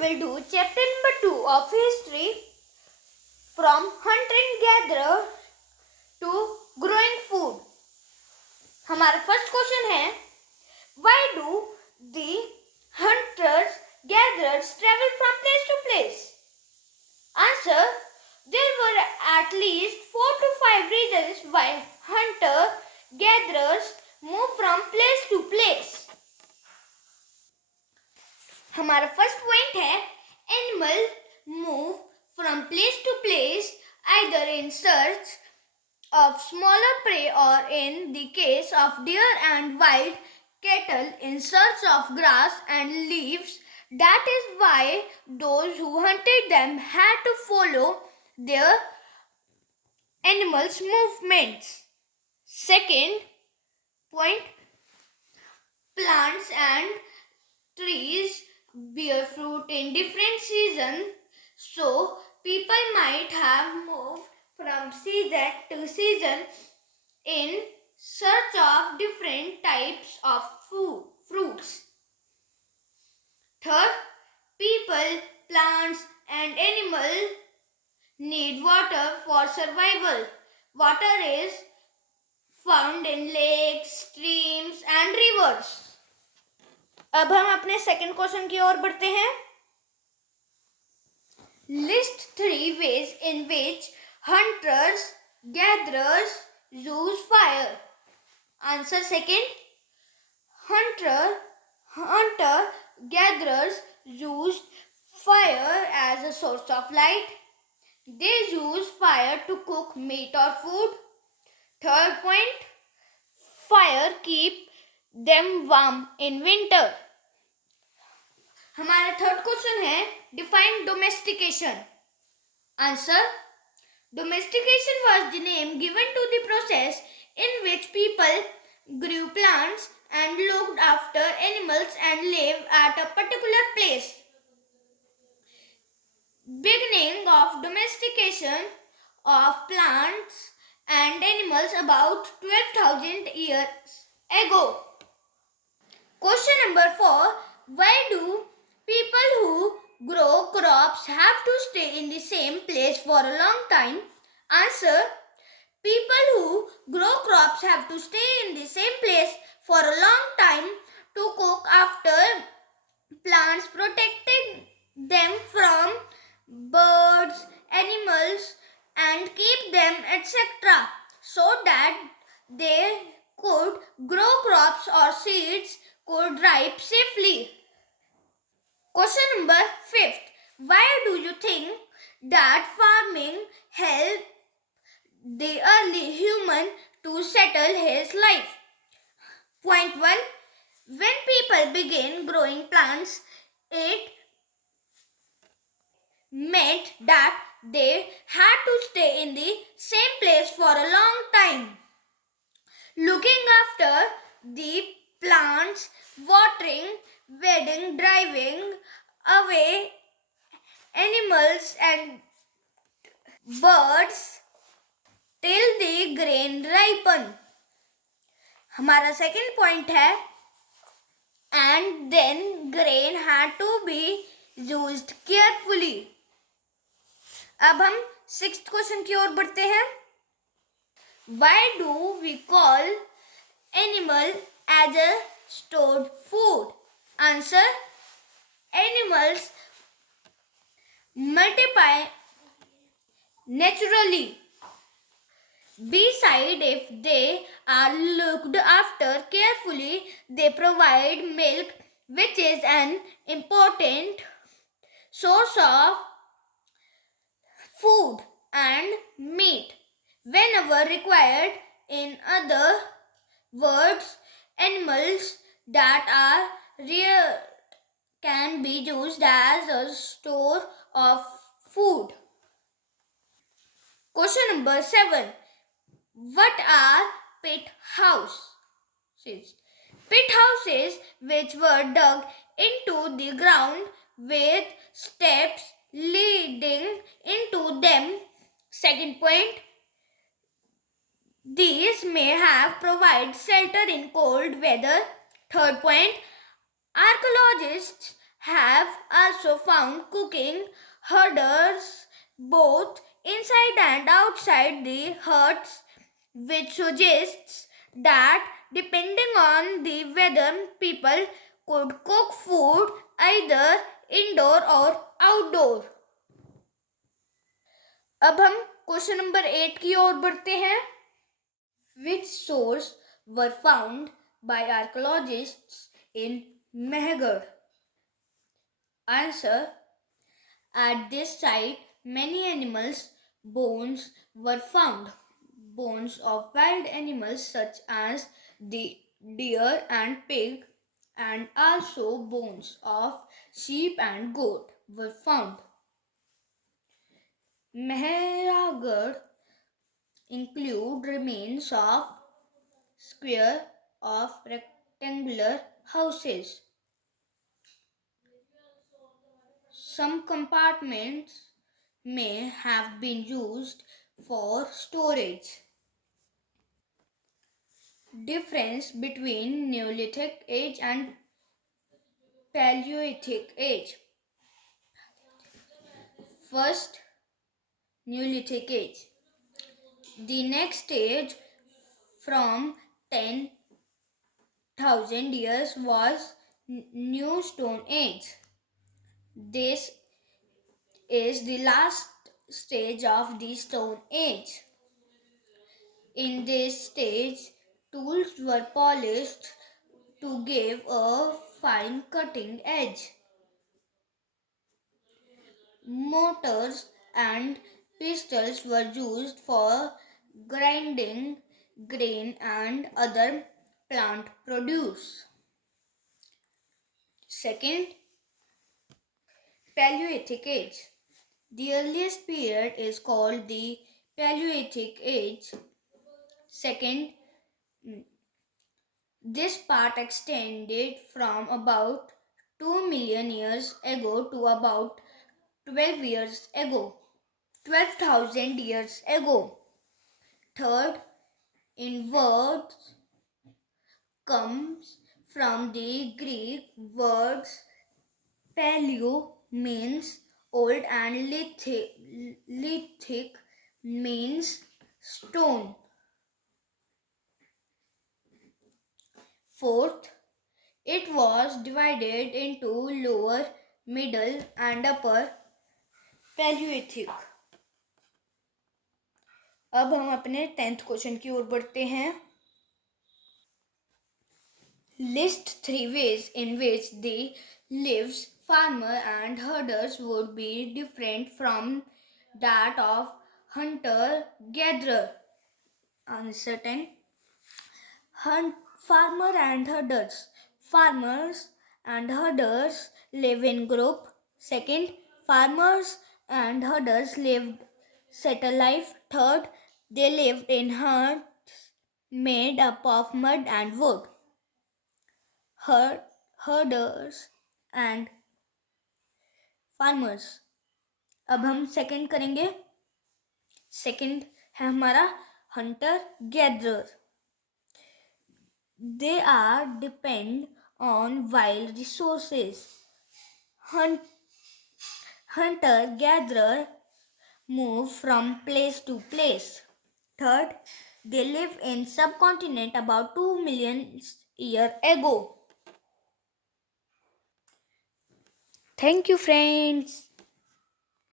will do chapter number 2 of history from hunter and gatherer to growing food. हमारा first question है, why do the hunters gatherers travel from place to place? Answer, there were at least 4 to 5 reasons why hunter gatherers move from place to place. हमारा first point है, animal move from place to place either in search of smaller prey or in the case of deer and wild cattle in search of grass and leaves. That is why those who hunted them had to follow their animals' movements. Second point, plants and trees bear fruit in different seasons, so people might have moved from season to season in search of different types of fruits. Third, people, plants and animals need water for survival. Water is found in lakes, streams and rivers. अब हम अपने second question की ओर बढ़ते हैं. List 3 ways in which hunters gatherers use fire. Answer second. Hunter gatherers use fire as a source of light. They use fire to cook meat or food. Third point, fire keep them warm in winter. हमारा third question है, define domestication. Answer, domestication was the name given to the process in which people grew plants and looked after animals and lived at a particular place. Beginning of domestication of plants and animals about 12,000 years ago. Question number 4, why do people who grow crops have to stay in the same place for a long time? Answer, people who grow crops have to stay in the same place for a long time to cook after plants, protecting them from birds, animals and keep them etc. so that they could grow crops or seeds could ripe safely. Question number 5. Why do you think that farming helped the early human to settle his life? Point 1. When people began growing plants, it meant that they had to stay in the same place for a long time, looking after the plants, watering, weeding, driving away animals and birds till the grain ripen. हमारा second point है, and then grain had to be used carefully. अब हम sixth question की ओर बढ़ते हैं. Why do we call animal as a stored food? Answer, animals multiply naturally. Besides, if they are looked after carefully, they provide milk, which is an important source of food, and meat whenever required. In other words, animals that are reared can be used as a store of food. Question number 7. What are pit houses? Pit houses which were dug into the ground with steps leading into them. Second point, these may have provided shelter in cold weather. Third point, archaeologists have also found cooking herders both inside and outside the huts, which suggests that depending on the weather, people could cook food either indoor or outdoor. अब हम question number 8 की ओर बढ़ते हैं. Which source were found by archaeologists in Mehrgarh? Answer: at this site, many animals' bones were found. Bones of wild animals such as the deer and pig, and also bones of sheep and goat were found. Mehragarh include remains of square of rectangular houses. Some compartments may have been used for storage. Difference between Neolithic age and Paleolithic age. First, Neolithic age. The next stage from 10,000 years was New Stone Age. This is the last stage of the Stone Age. In this stage, tools were polished to give a fine cutting edge. Mortars and pestles were used for grinding grain and other plant produce. Second, Paleolithic Age. The earliest period is called the Paleolithic Age. Second, this part extended from about 2 million years ago to about 12,000 years ago. Third, in words comes from the Greek words paleo means old and lithic means stone. Fourth, it was divided into lower, middle and upper Paleolithic. अब हम अपने 10th question की ओर बढ़ते हैं. List 3 ways in which the lives farmer and herders would be different from that of hunter-gatherer. Answer 10. Farmer and herders. Farmers and herders live in group. Second, farmers and herders lived settled life. Third, they lived in huts made up of mud and wood. Herders and farmers. अब हम second करेंगे. Second है हमारा hunter gatherer. They are depend on wild resources. Hunter gatherer move from place to place. Third, they live in subcontinent about 2 million years ago. Thank you, friends.